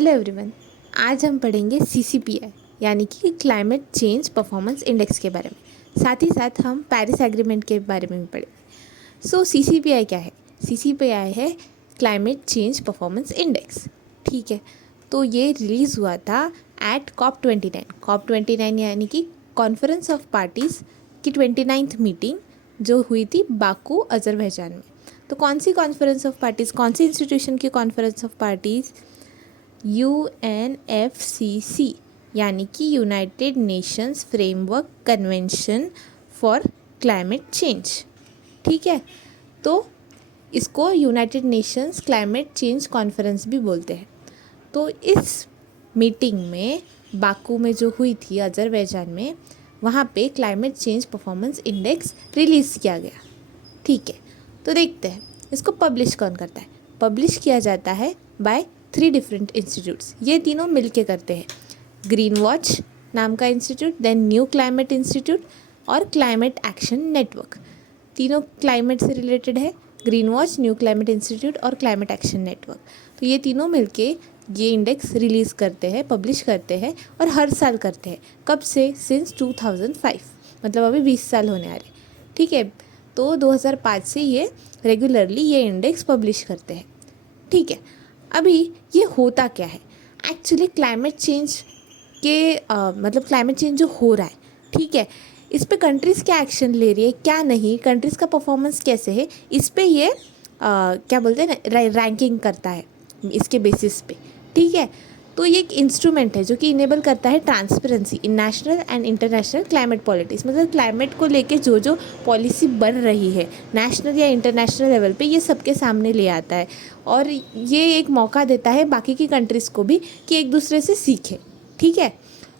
Hello everyone. आज हम पढ़ेंगे CCPI यानी कि क्लाइमेट चेंज परफॉर्मेंस इंडेक्स के बारे में। साथ ही साथ हम पेरिस एग्रीमेंट के बारे में भी पढ़ेंगे। CCPI क्या है? CCPI है क्लाइमेट चेंज परफॉर्मेंस इंडेक्स। ठीक है, तो ये रिलीज़ हुआ था एट COP29 यानी कि कॉन्फ्रेंस ऑफ पार्टीज़ की 29th मीटिंग जो हुई थी बाकू अज़रबैजान में। तो कौन सी कॉन्फ्रेंस ऑफ पार्टीज़, कौन सी इंस्टीट्यूशन की कॉन्फ्रेंस ऑफ पार्टीज़? UNFCC यानी कि United Nations framework convention for climate change. ठीक है, तो इसको United Nations climate change conference भी बोलते हैं। तो इस मीटिंग में बाकू में जो हुई थी अज़रबैजान में, वहाँ पे climate change performance index release किया गया। ठीक है, तो देखते हैं इसको पब्लिश कौन करता है। पब्लिश किया जाता है बाय 3 डिफरेंट इंस्टीट्यूट्स। ये तीनों मिलके करते हैं। ग्रीन वॉच नाम का institute, then new climate institute और क्लाइमेट एक्शन नेटवर्क। तीनों क्लाइमेट से रिलेटेड है, green watch, new climate institute और क्लाइमेट एक्शन नेटवर्क। तो ये तीनों मिलके ये इंडेक्स रिलीज़ करते हैं, पब्लिश करते हैं और हर साल करते हैं। कब से? सिंस 2005, मतलब अभी 20 साल होने आ रहे। ठीक है, तो 2005 से ये रेगुलरली ये इंडेक्स पब्लिश करते हैं। ठीक है, अभी ये होता क्या है एक्चुअली? क्लाइमेट चेंज के मतलब क्लाइमेट चेंज जो हो रहा है, ठीक है, इस पे कंट्रीज़ क्या एक्शन ले रही है, क्या नहीं, कंट्रीज़ का परफॉर्मेंस कैसे है, इस पे ये क्या बोलते हैं ना, रैंकिंग करता है इसके बेसिस पे। ठीक है, तो ये एक इंस्ट्रूमेंट है जो कि इनेबल करता है transparency in national and international climate politics. मतलब क्लाइमेट को लेके जो पॉलिसी बन रही है नेशनल या इंटरनेशनल लेवल पे, ये सबके सामने ले आता है और ये एक मौका देता है बाकी की कंट्रीज़ को भी कि एक दूसरे से सीखें। ठीक है,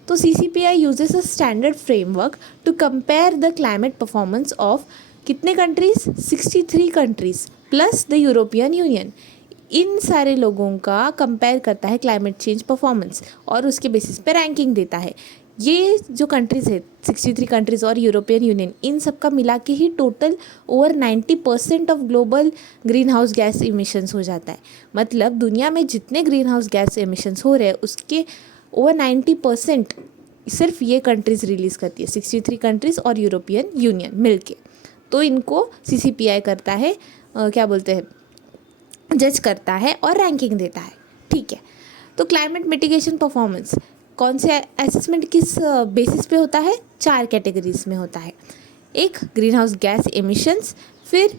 तो CCPI uses a standard framework to compare the climate performance of कितने countries? 63 countries plus the European Union. इन सारे लोगों का कंपेयर करता है क्लाइमेट चेंज परफॉर्मेंस और उसके बेसिस पे रैंकिंग देता है। ये जो कंट्रीज़ है 63 कंट्रीज़ और यूरोपियन यूनियन, इन सब का मिला के ही total over 90% of global green house gas emissions हो जाता है। मतलब दुनिया में जितने ग्रीन हाउस गैस इमिशंस हो रहे हैं उसके ओवर 90% सिर्फ ये कंट्रीज़ रिलीज़ करती है, 63 कंट्रीज़ और यूरोपियन यूनियन मिलके। तो इनको CCPI करता है, क्या बोलते हैं, जज करता है और रैंकिंग देता है। ठीक है, तो क्लाइमेट मिटिगेशन परफॉर्मेंस कौन से असेसमेंट किस बेसिस पे होता है? 4 कैटेगरीज में होता है। एक ग्रीन हाउस गैस एमिशंस, फिर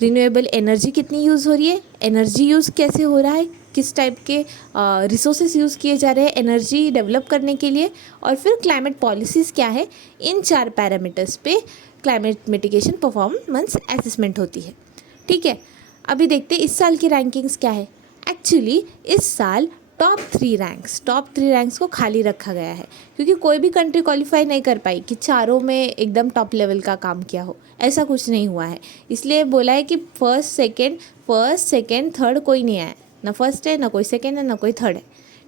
रिन्यूएबल एनर्जी कितनी यूज़ हो रही है, एनर्जी यूज़ कैसे हो रहा है, किस टाइप के रिसोर्सेज यूज़ किए जा रहे हैं एनर्जी डेवलप करने के लिए, और फिर क्लाइमेट पॉलिसीज़ क्या है। इन 4 पैरामीटर्स पे क्लाइमेट मिटिगेशन परफॉर्मेंस असेसमेंट होती है। ठीक है, अभी देखते हैं इस साल की रैंकिंग्स क्या है। एक्चुअली इस साल टॉप 3 रैंक्स को खाली रखा गया है क्योंकि कोई भी कंट्री क्वालिफाई नहीं कर पाई कि चारों में एकदम टॉप लेवल का काम किया हो, ऐसा कुछ नहीं हुआ है। इसलिए बोला है कि फर्स्ट सेकंड थर्ड कोई नहीं आया, ना फर्स्ट है ना कोई सेकंड है ना कोई थर्ड है।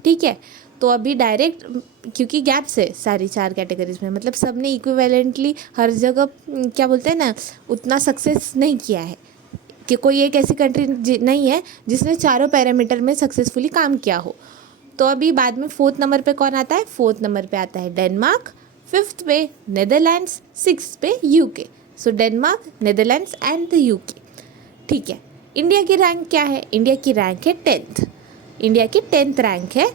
ठीक है, तो अभी डायरेक्ट क्योंकि गैप्स है सारी 4 कैटेगरीज में, मतलब सब ने इक्विवेलेंटली हर जगह क्या बोलते हैं ना उतना सक्सेस नहीं किया है कि कोई एक ऐसी कंट्री नहीं है जिसने चारों पैरामीटर में सक्सेसफुली काम किया हो। तो अभी बाद में 4th नंबर पे कौन आता है? 4th नंबर पे आता है डेनमार्क, 5th पे नेदरलैंड्स, 6th पे UK। So Denmark, Netherlands and the UK। ठीक है, इंडिया की रैंक क्या है? इंडिया की रैंक है 10th। इंडिया की 10th रैंक है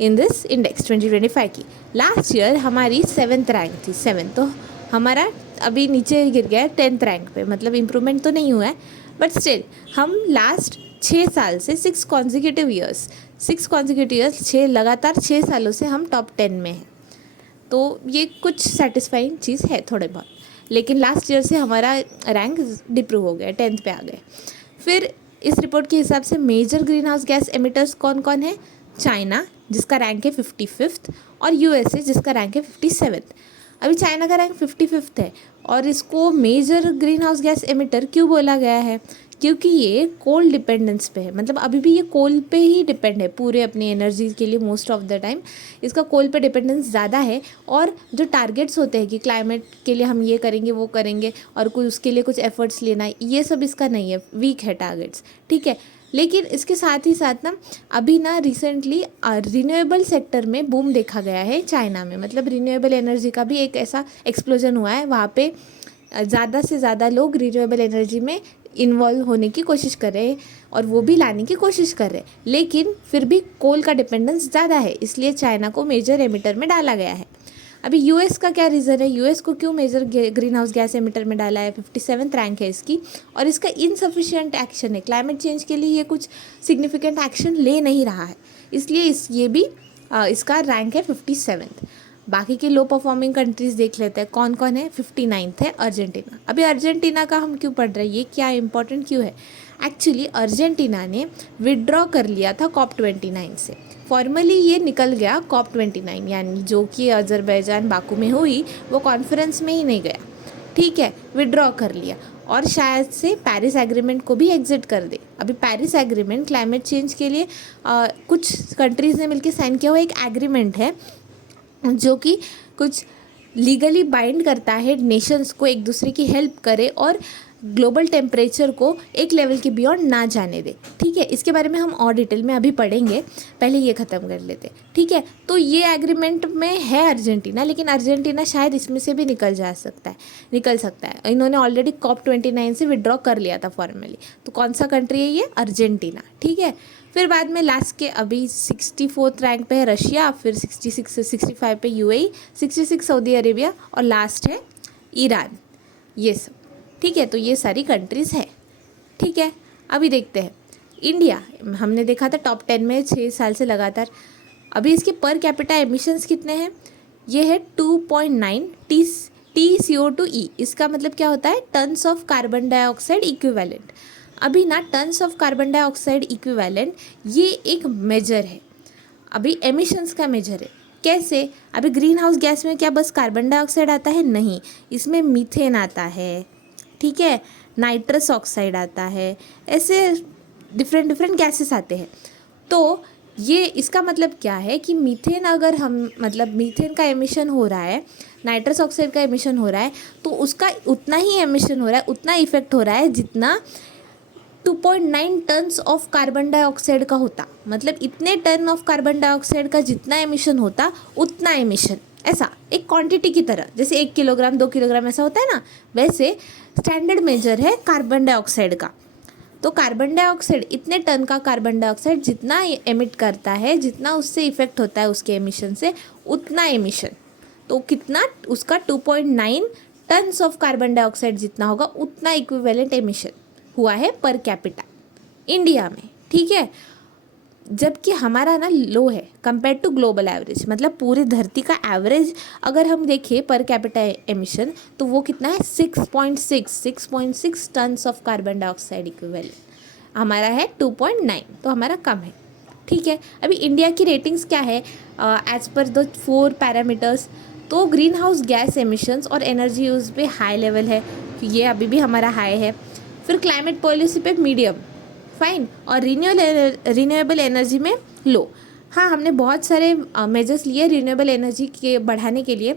इन दिस इंडेक्स 2025 की। लास्ट ईयर हमारी 7th रैंक थी, 7, तो हमारा अभी नीचे गिर गया है 10th रैंक पे। मतलब इम्प्रूवमेंट तो नहीं हुआ है बट स्टिल हम लास्ट 6 साल से 6 कॉन्जिक्यूटिव ईयर्स 6 लगातार 6 सालों से हम टॉप 10 में हैं। तो ये कुछ सेटिस्फाइंग चीज़ है थोड़े बहुत, लेकिन लास्ट ईयर से हमारा रैंक डिप्रूव हो गया, 10th पे आ गए। फिर इस रिपोर्ट के हिसाब से major green house gas emitters कौन कौन है? चाइना जिसका रैंक है 55th और USA जिसका रैंक है 57th। अभी चाइना का रैंक 55th है और इसको major green house gas emitter क्यों बोला गया है? क्योंकि ये कोल डिपेंडेंस पे है। मतलब अभी भी ये कोल पे ही डिपेंड है पूरे अपनी एनर्जी के लिए। मोस्ट ऑफ द टाइम इसका कोल पे डिपेंडेंस ज़्यादा है और जो टारगेट्स होते हैं कि क्लाइमेट के लिए हम ये करेंगे वो करेंगे और कुछ उसके लिए कुछ एफर्ट्स लेना है, ये सब इसका नहीं है, वीक है टारगेट्स। ठीक है, लेकिन इसके साथ ही साथ ना अभी ना रिसेंटली रिन्यूएबल सेक्टर में बूम देखा गया है चाइना में, मतलब रिन्यूएबल एनर्जी का भी एक ऐसा एक्सप्लोजन हुआ है। वहाँ पे ज़्यादा से ज़्यादा लोग रिन्यूएबल एनर्जी में इन्वॉल्व होने की कोशिश कर रहे हैं और वो भी लाने की कोशिश कर रहे हैं, लेकिन फिर भी कोल का डिपेंडेंस ज़्यादा है, इसलिए चाइना को मेजर एमिटर में डाला गया है। अभी यूएस का क्या रीज़न है, यूएस को क्यों major green house gas emitter में डाला है, 57th रैंक है इसकी, और इसका इनसफिशिएंट एक्शन है क्लाइमेट चेंज के लिए, ये कुछ सिग्निफिकेंट एक्शन ले नहीं रहा है, इसलिए ये भी इसका रैंक है 57th। बाकी के लो परफॉर्मिंग कंट्रीज़ देख लेते हैं कौन कौन है। 59th है अर्जेंटीना। अभी अर्जेंटीना का हम क्यों पढ़ रहे हैं, ये क्या इंपॉर्टेंट क्यों है, एक्चुअली अर्जेंटीना ने विड्रॉ कर लिया था COP29 से, फॉर्मली ये निकल गया COP29, यानी जो कि अजरबैजान बाकू में हुई वो कॉन्फ्रेंस में ही नहीं गया, ठीक है, विड्रॉ कर लिया और शायद से पेरिस एग्रीमेंट को भी एग्जिट कर दे। अभी पेरिस एग्रीमेंट क्लाइमेट चेंज के लिए कुछ कंट्रीज़ ने मिलकर साइन किया हुआ एक एग्रीमेंट है जो कि कुछ लीगली बाइंड करता है नेशंस को एक दूसरे की हेल्प करे और ग्लोबल टेम्परेचर को एक लेवल के बियॉन्ड ना जाने दे, ठीक है। इसके बारे में हम और डिटेल में अभी पढ़ेंगे, पहले ये ख़त्म कर लेते हैं, ठीक है। तो ये एग्रीमेंट में है अर्जेंटीना, लेकिन अर्जेंटीना शायद इसमें से भी निकल सकता है। इन्होंने ऑलरेडी COP29 से विड्रॉ कर लिया था फॉर्मली। तो कौन सा कंट्री है ये, अर्जेंटीना, ठीक है। फिर बाद में लास्ट के अभी 64th रैंक पे है रशिया, फिर 66 से 65 पे UAE, 66 सऊदी अरेबिया और लास्ट है ईरान, ये सब, ठीक है। तो ये सारी कंट्रीज़ है, ठीक है। अभी देखते हैं इंडिया, हमने देखा था टॉप 10 में 6 साल से लगातार। अभी इसके पर कैपिटा एमिशंस कितने हैं, ये है 2.9 TCO2e। इसका मतलब क्या होता है, tons of carbon dioxide equivalent. अभी ना tons of carbon dioxide equivalent ये एक मेजर है, अभी एमिशंस का मेजर है। कैसे, अभी ग्रीन हाउस गैस में क्या बस कार्बन डाइऑक्साइड आता है, नहीं, इसमें मीथेन आता है, ठीक है, नाइट्रस ऑक्साइड आता है, ऐसे डिफरेंट गैसेस आते हैं। तो ये इसका मतलब क्या है कि मीथेन अगर हम मतलब मीथेन का एमिशन हो रहा है, नाइट्रस ऑक्साइड का एमिशन हो रहा है, तो उसका उतना ही एमिशन हो रहा है, उतना इफेक्ट हो रहा है जितना 2.9 टन्स ऑफ कार्बन डाइऑक्साइड का होता। मतलब इतने टन ऑफ कार्बन डाइऑक्साइड का जितना एमिशन होता उतना एमिशन, ऐसा एक क्वांटिटी की तरह, जैसे 1 किलोग्राम 2 किलोग्राम ऐसा होता है ना, वैसे स्टैंडर्ड मेजर है कार्बन डाइऑक्साइड का। तो कार्बन डाइऑक्साइड, इतने टन का कार्बन डाइऑक्साइड जितना एमिट करता है, जितना उससे इफेक्ट होता है उसके एमिशन से, उतना एमिशन, तो कितना उसका 2.9 टन्स ऑफ कार्बन डाइऑक्साइड जितना होगा उतना इक्विवेलेंट एमिशन हुआ है पर कैपिटा इंडिया में, ठीक है। जबकि हमारा ना लो है कंपेयर टू ग्लोबल एवरेज, मतलब पूरी धरती का एवरेज अगर हम देखें पर कैपिटा एमिशन तो वो कितना है 6.6 tons of carbon dioxide equivalent, हमारा है 2.9, तो हमारा कम है, ठीक है। अभी इंडिया की रेटिंग्स क्या है एज पर द 4 पैरामीटर्स, तो ग्रीन हाउस गैस एमिशंस और एनर्जी यूज़ पे हाई लेवल है, ये अभी भी हमारा हाई है। फिर क्लाइमेट पॉलिसी पे मीडियम, फाइन, और रिन्यूएबल एनर्जी में लो। हाँ, हमने बहुत सारे मेजर्स लिए रिन्यूएबल एनर्जी के बढ़ाने के लिए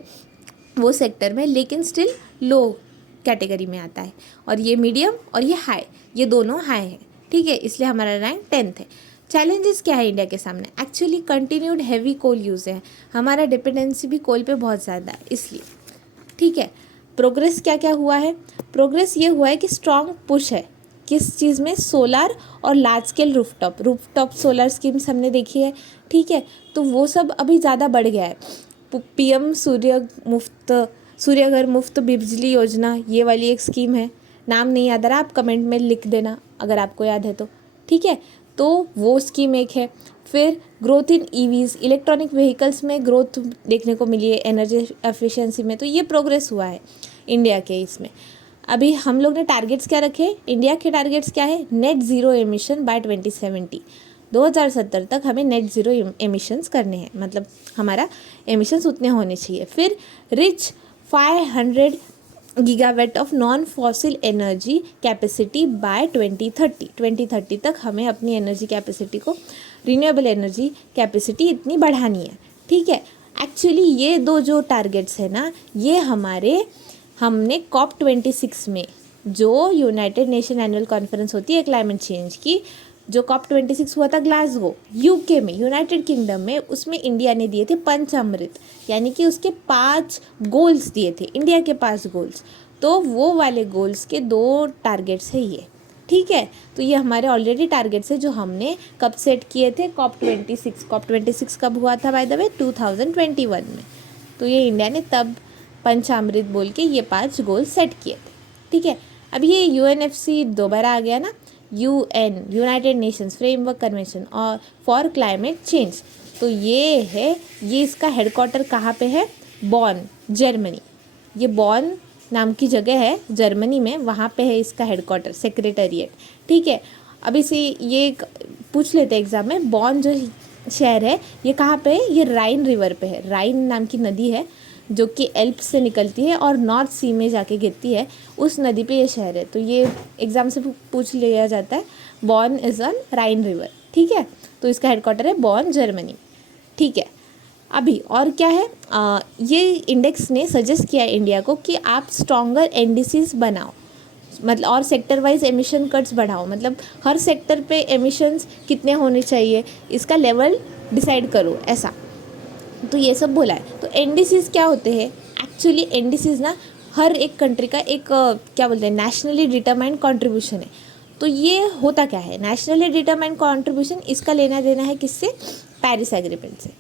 वो सेक्टर में, लेकिन स्टिल लो कैटेगरी में आता है। और ये मीडियम और ये हाई, ये दोनों हाई है, ठीक है, इसलिए हमारा रैंक 10th है। चैलेंजेस क्या है इंडिया के सामने, एक्चुअली कंटिन्यूड हैवी कोल यूज़ है, हमारा डिपेंडेंसी भी कोल पे बहुत ज़्यादा है इसलिए, ठीक है। प्रोग्रेस क्या क्या हुआ है, प्रोग्रेस ये हुआ है कि स्ट्रॉन्ग पुश है किस चीज़ में, सोलार और large scale rooftop solar schemes हमने देखी है, ठीक है। तो वो सब अभी ज़्यादा बढ़ गया है। PM सूर्य घर मुफ्त बिजली योजना, ये वाली एक स्कीम है, नाम नहीं याद आ रहा, आप कमेंट में लिख देना अगर आपको याद है तो, ठीक है। तो वो स्कीम एक है। फिर growth in EVs, electronic vehicles में ग्रोथ देखने को मिली है एनर्जी एफिशिएंसी में, तो ये प्रोग्रेस हुआ है इंडिया के इसमें। अभी हम लोग ने टारगेट्स क्या रखे, इंडिया के टारगेट्स क्या है, नेट ज़ीरो एमिशन बाय 2070, 2070 तक हमें नेट ज़ीरो एमिशंस करने हैं, मतलब हमारा एमिशंस उतने होने चाहिए। फिर reach 500 gigawatt of non fossil energy capacity by 2030 तक हमें अपनी एनर्जी कैपेसिटी को, रिन्यूएबल एनर्जी कैपेसिटी इतनी बढ़ानी है, ठीक है। एक्चुअली ये दो जो टारगेट्स है ना, ये हमने COP26 में, जो यूनाइटेड नेशन एनुअल कॉन्फ्रेंस होती है क्लाइमेट चेंज की, जो COP26 हुआ था ग्लासगो यूके में, यूनाइटेड किंगडम में, उसमें इंडिया ने दिए थे पंचामृत, यानी कि उसके 5 गोल्स दिए थे, इंडिया के 5 गोल्स। तो वो वाले गोल्स के 2 टारगेट्स है ये, ठीक है। तो ये हमारे ऑलरेडी टारगेट्स है जो हमने कब सेट किए थे, COP26 कब हुआ था बाय द वे, 2021 में। तो ये इंडिया ने तब पंचामृत बोल के ये 5 गोल सेट किए थे, ठीक है। अब ये UNFC दोबारा आ गया ना, UN United Nations framework convention और फॉर क्लाइमेट चेंज। तो ये है, ये इसका हेडक्वार्टर कहाँ पे है, बॉन जर्मनी। ये बॉन नाम की जगह है जर्मनी में, वहाँ पे है इसका हेडक्वार्टर, सेक्रेटेरिएट, ठीक है। अब इसे ये पूछ लेते हैं एग्जाम में, बॉन जो शहर है ये कहाँ पे है, ये राइन रिवर पे है, राइन नाम की नदी है जो कि एल्प से निकलती है और नॉर्थ सी में जाके गिरती है, उस नदी पे ये शहर है। तो ये एग्ज़ाम से पूछ लिया जाता है, बॉन इज़ ऑन राइन रिवर, ठीक है। तो इसका हेडक्वार्टर है बॉन जर्मनी, ठीक है। अभी और क्या है, ये इंडेक्स ने सजेस्ट किया है इंडिया को कि आप स्ट्रॉन्गर NDCs बनाओ, मतलब और सेक्टर वाइज एमिशन कट्स बढ़ाओ, मतलब हर सेक्टर पे एमिशंस कितने होने चाहिए इसका लेवल डिसाइड करो, ऐसा। तो ये सब बोला है। तो NDCs क्या होते हैं, एक्चुअली NDCs ना हर एक कंट्री का एक क्या बोलते हैं, नेशनली डिटरमाइंड कंट्रीब्यूशन है। तो ये होता क्या है, नेशनली डिटरमाइंड कंट्रीब्यूशन, इसका लेना देना है किससे, पेरिस एग्रीमेंट से।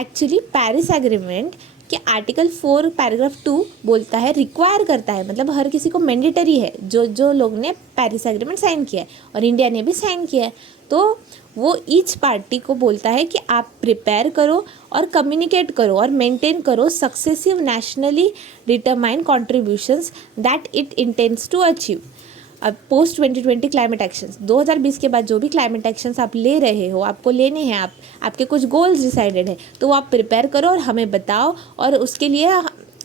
एक्चुअली पेरिस एग्रीमेंट के आर्टिकल 4 पैराग्राफ 2 बोलता है, रिक्वायर करता है, मतलब हर किसी को मैंडेटरी है, जो लोग ने पेरिस एग्रीमेंट साइन किया है और इंडिया ने भी साइन किया है, तो वो ईच पार्टी को बोलता है कि आप प्रिपेयर करो और कम्युनिकेट करो और मेंटेन करो successive nationally determined contributions that it intends to achieve. अब पोस्ट 2020 क्लाइमेट एक्शंस, 2020 के बाद जो भी क्लाइमेट एक्शंस आप ले रहे हो, आपको लेने हैं, आपके कुछ गोल्स डिसाइडेड है, तो वो आप प्रिपेयर करो और हमें बताओ, और उसके लिए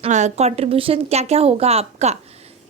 कंट्रीब्यूशन क्या क्या होगा आपका,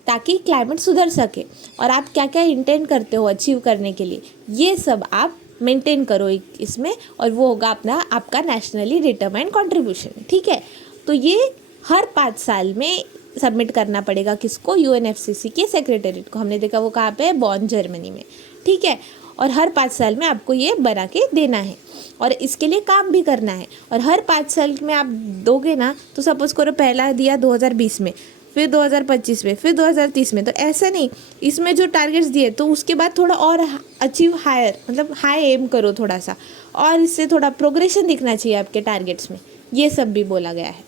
ताकि क्लाइमेट सुधर सके, और आप क्या क्या इंटेंड करते हो अचीव करने के लिए, ये सब आप मेंटेन करो इसमें, और वो होगा अपना आपका नेशनली डिटरमाइंड कंट्रीब्यूशन, ठीक है। तो ये हर 5 साल में सबमिट करना पड़ेगा किसको, UNFCCC के सेक्रेटेरिएट को। हमने देखा वो कहाँ पे है, बॉन जर्मनी में, ठीक है। और हर 5 साल में आपको ये बना के देना है और इसके लिए काम भी करना है। और हर 5 साल में आप दोगे ना, तो सपोज करो पहला दिया 2020 में, फिर 2025 में, फिर 2030 में, तो ऐसा नहीं, इसमें जो टारगेट्स दिए तो उसके बाद थोड़ा और अचीव हायर, मतलब हाई एम करो थोड़ा सा, और इससे थोड़ा प्रोग्रेशन दिखना चाहिए आपके टारगेट्स में, ये सब भी बोला गया है,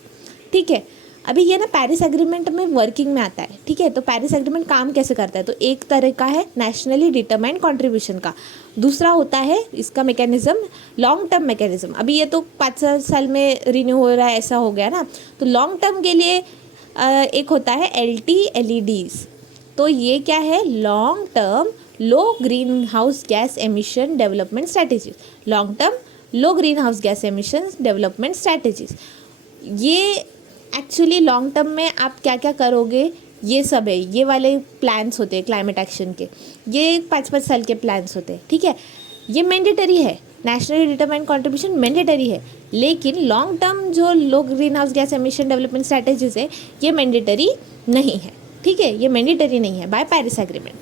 ठीक है। अभी ये ना पेरिस एग्रीमेंट में वर्किंग में आता है, ठीक है। तो पेरिस एग्रीमेंट काम कैसे करता है, तो एक तरह का है नेशनली डिटरमाइंड कंट्रीब्यूशन का, दूसरा होता है इसका मैकेनिज्म लॉन्ग टर्म मैकेनिज्म। अभी ये तो 5 साल में रिन्यू हो रहा है, ऐसा हो गया ना, तो लॉन्ग टर्म के लिए एक होता है LTLEDs। तो ये क्या है, लॉन्ग टर्म लो green house gas emission development strategies, long term लो green house gas emission development strategies. ये एक्चुअली लॉन्ग टर्म में आप क्या क्या करोगे, ये सब है, ये वाले प्लान्स होते हैं क्लाइमेट एक्शन के, ये 5-5 साल के प्लान्स होते हैं, ठीक है। ये मैंडेटरी है, नेशनली डिटरमाइंड कंट्रीब्यूशन मैंडेटरी है, लेकिन लॉन्ग टर्म जो low green house gas emission development strategies है, ये मैंडेटरी नहीं है, ठीक है, ये मैंडेटरी नहीं है बाय पेरिस एग्रीमेंट।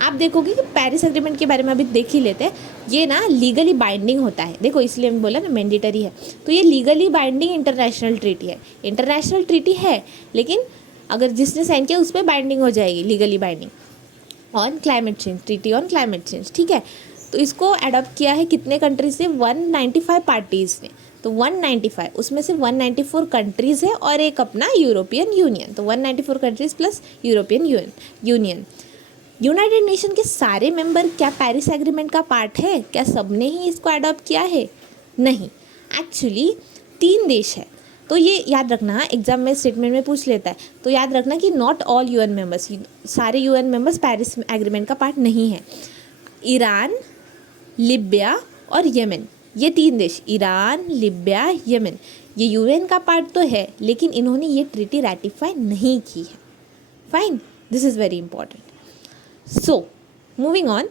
आप देखोगे कि पेरिस एग्रीमेंट के बारे में अभी देख ही लेते हैं, ये ना लीगली बाइंडिंग होता है, देखो इसलिए मैं बोला ना मैंडेटरी है, तो ये लीगली बाइंडिंग इंटरनेशनल ट्रीटी है, इंटरनेशनल ट्रीटी है, लेकिन अगर जिसने साइन किया उस पर बाइंडिंग हो जाएगी, legally binding on climate change, treaty on climate change, ठीक है। तो इसको अडॉप्ट किया है कितने कंट्रीज ने, 195 पार्टीज़ ने, तो 195, उसमें से 194 कंट्रीज़ है और एक अपना यूरोपियन यूनियन, तो 194 countries plus European union. United nation के सारे मेंबर क्या पेरिस एग्रीमेंट का पार्ट है, क्या सबने ही इसको अडॉप्ट किया है, नहीं, एक्चुअली 3 देश है। तो ये याद रखना, एग्जाम में स्टेटमेंट में पूछ लेता है, तो याद रखना कि नॉट ऑल UN मेंबर्स, सारे UN मेंबर्स पेरिस एग्रीमेंट का पार्ट नहीं है। ईरान, लीबिया और यमन, ये 3 देश, ईरान, लीबिया, यमन, ये UN का पार्ट तो है, लेकिन इन्होंने ये ट्रीटी रेटिफाई नहीं की है। Fine, this is very important. So moving on,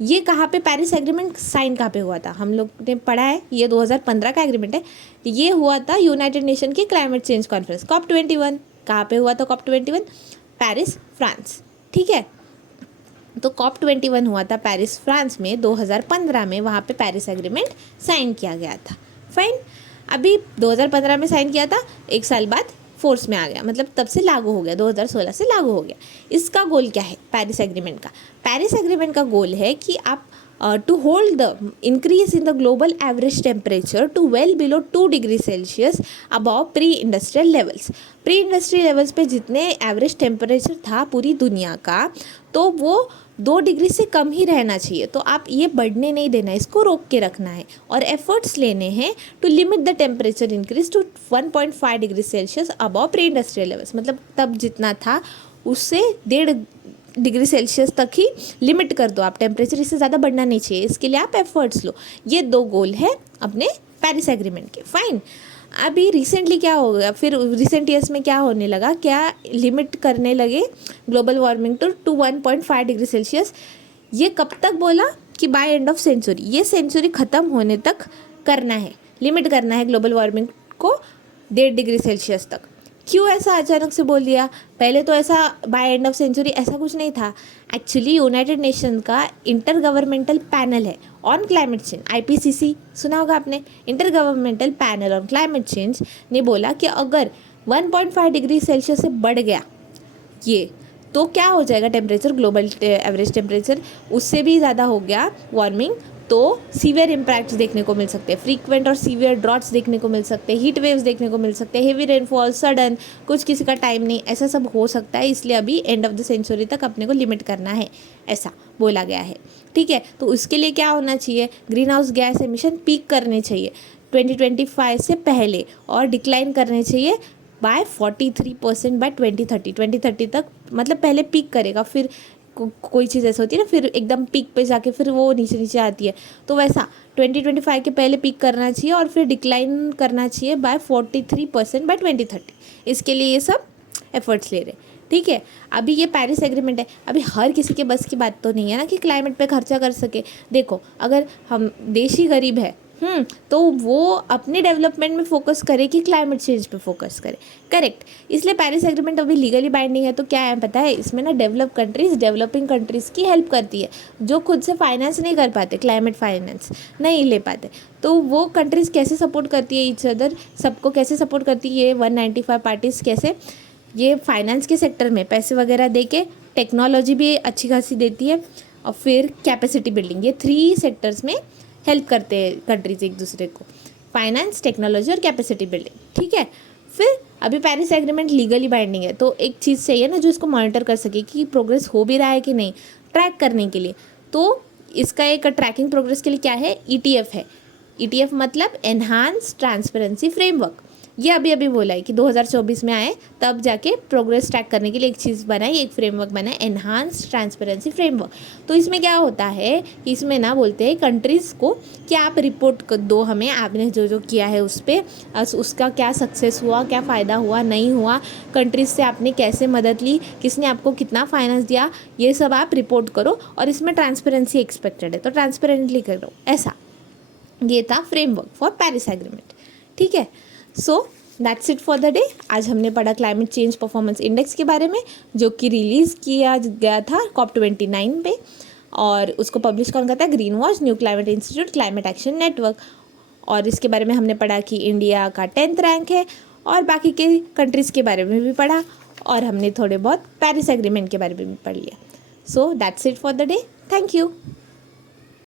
ये कहाँ पे पेरिस एग्रीमेंट साइन कहाँ पे हुआ था, हम लोग ने पढ़ा है, ये 2015 का एग्रीमेंट है, ये हुआ था यूनाइटेड नेशन की क्लाइमेट चेंज कॉन्फ्रेंस COP21। कहाँ पे हुआ था COP21, पेरिस, फ्रांस, ठीक है। तो COP21 हुआ था पेरिस फ्रांस में 2015 में, वहाँ पे पेरिस एग्रीमेंट साइन किया गया था। फाइन, अभी 2015 में साइन किया था, एक साल बाद फोर्स में आ गया, मतलब तब से लागू हो गया, 2016 से लागू हो गया। इसका गोल क्या है पेरिस एग्रीमेंट का? पेरिस एग्रीमेंट का गोल है कि आप to hold the increase in the global average temperature to well below 2 degree Celsius above pre industrial levels. Pre industrial levels पे जितने एवरेज टेम्परेचर था पूरी दुनिया का, तो वो 2 डिग्री से कम ही रहना चाहिए। तो आप ये बढ़ने नहीं देना है, इसको रोक के रखना है और एफर्ट्स लेने हैं to limit the temperature increase to 1.5 degree Celsius above pre industrial levels. मतलब तब जितना था उससे 1.5 डिग्री सेल्सियस तक ही लिमिट कर दो आप टेम्परेचर, इससे ज़्यादा बढ़ना नहीं चाहिए। इसके लिए आप एफर्ट्स लो। ये 2 गोल है अपने पेरिस एग्रीमेंट के। फाइन, अभी रिसेंटली क्या हो गया, फिर रिसेंट ईयर्स में क्या होने लगा, क्या लिमिट करने लगे global warming to 1.5 degree Celsius. ये कब तक बोला कि बाय एंड ऑफ सेंचुरी, ये सेंचुरी ख़त्म होने तक करना है, लिमिट करना है ग्लोबल वार्मिंग को 1.5 डिग्री सेल्सियस तक। क्यों ऐसा अचानक से बोल दिया? पहले तो ऐसा बाय एंड ऑफ सेंचुरी ऐसा कुछ नहीं था। एक्चुअली यूनाइटेड नेशन का इंटर गवर्नमेंटल पैनल है ऑन क्लाइमेट चेंज, IPCC सुना होगा आपने, inter governmental panel on climate change ने बोला कि अगर 1.5 डिग्री सेल्सियस से बढ़ गया ये, तो क्या हो जाएगा टेम्परेचर, ग्लोबल एवरेज टेम्परेचर उससे भी ज़्यादा हो गया वार्मिंग, तो सीवियर इम्पैक्ट्स देखने को मिल सकते हैं, फ्रीक्वेंट और सीवियर ड्रॉट्स देखने को मिल सकते हैं, हीट वेव्स देखने को मिल सकते हैं, हेवी रेनफॉल, सडन, कुछ किसी का टाइम नहीं, ऐसा सब हो सकता है। इसलिए अभी एंड ऑफ द सेंचुरी तक अपने को लिमिट करना है, ऐसा बोला गया है। ठीक है, तो उसके लिए क्या होना चाहिए, green house gas emission peak करने चाहिए 2025 से पहले और डिक्लाइन करने चाहिए बाय 43% बाय 2030 तक। मतलब पहले पीक करेगा, फिर कोई चीज़ ऐसा होती है ना, फिर एकदम पीक पे जाके फिर वो नीचे नीचे आती है, तो वैसा 2025 के पहले पीक करना चाहिए और फिर डिक्लाइन करना चाहिए बाय 43% बाय 2030। इसके लिए ये सब एफर्ट्स ले रहे। ठीक है, अभी ये पेरिस एग्रीमेंट है, अभी हर किसी के बस की बात तो नहीं है ना कि क्लाइमेट पे खर्चा कर सके। देखो, अगर हम देश ही गरीब है तो वो अपने डेवलपमेंट में फोकस करे कि क्लाइमेट चेंज पे फोकस करे। करेक्ट, इसलिए पेरिस एग्रीमेंट अभी लीगली बाइंडिंग है। तो क्या है पता है, इसमें ना डेवलपिंग कंट्रीज़ की हेल्प करती है, जो खुद से फाइनेंस नहीं कर पाते, क्लाइमेट फाइनेंस नहीं ले पाते, तो वो कंट्रीज़ कैसे सपोर्ट करती है ईच अदर, सबको कैसे सपोर्ट करती है, 195 पार्टीज़ कैसे ये फाइनेंस के सेक्टर में पैसे वगैरह दे के, टेक्नोलॉजी भी अच्छी खासी देती है और फिर कैपेसिटी बिल्डिंग, ये 3 सेक्टर्स में हेल्प करते हैं कंट्रीज एक दूसरे को, फाइनेंस, टेक्नोलॉजी और कैपेसिटी बिल्डिंग। ठीक है, फिर अभी पेरिस एग्रीमेंट लीगली बाइंडिंग है, तो एक चीज़ चाहिए ना जो इसको मॉनिटर कर सके कि प्रोग्रेस हो भी रहा है कि नहीं, ट्रैक करने के लिए। तो इसका एक ट्रैकिंग प्रोग्रेस के लिए क्या है, ETF है। ETF मतलब एनहांस ट्रांसपेरेंसी फ्रेमवर्क। ये अभी अभी बोला है कि 2024 में आए, तब जाके प्रोग्रेस ट्रैक करने के लिए एक चीज़ बनाई, एक फ्रेमवर्क बनाए, एनहांस ट्रांसपेरेंसी फ्रेमवर्क। तो इसमें क्या होता है कि इसमें ना बोलते हैं कंट्रीज़ को कि आप रिपोर्ट दो हमें, आपने जो जो किया है उस पर, उसका क्या सक्सेस हुआ, क्या फ़ायदा हुआ, नहीं हुआ, कंट्रीज़ से आपने कैसे मदद ली, किसने आपको कितना फाइनेंस दिया, ये सब आप रिपोर्ट करो और इसमें ट्रांसपेरेंसी एक्सपेक्टेड है, तो ट्रांसपेरेंटली करो। ऐसा ये था फ्रेमवर्क फॉर पेरिस एग्रीमेंट। ठीक है, so that's it for the day. आज हमने पढ़ा क्लाइमेट चेंज परफॉर्मेंस इंडेक्स के बारे में, जो कि रिलीज़ किया गया था COP29 पे, और उसको पब्लिश कौन करता है, green watch, new climate institute, climate action network. और इसके बारे में हमने पढ़ा कि इंडिया का 10th रैंक है, और बाकी के कंट्रीज़ के बारे में भी पढ़ा, और हमने थोड़े बहुत पेरिस एग्रीमेंट के बारे में भी पढ़ लिया। So that's it for the day, thank you.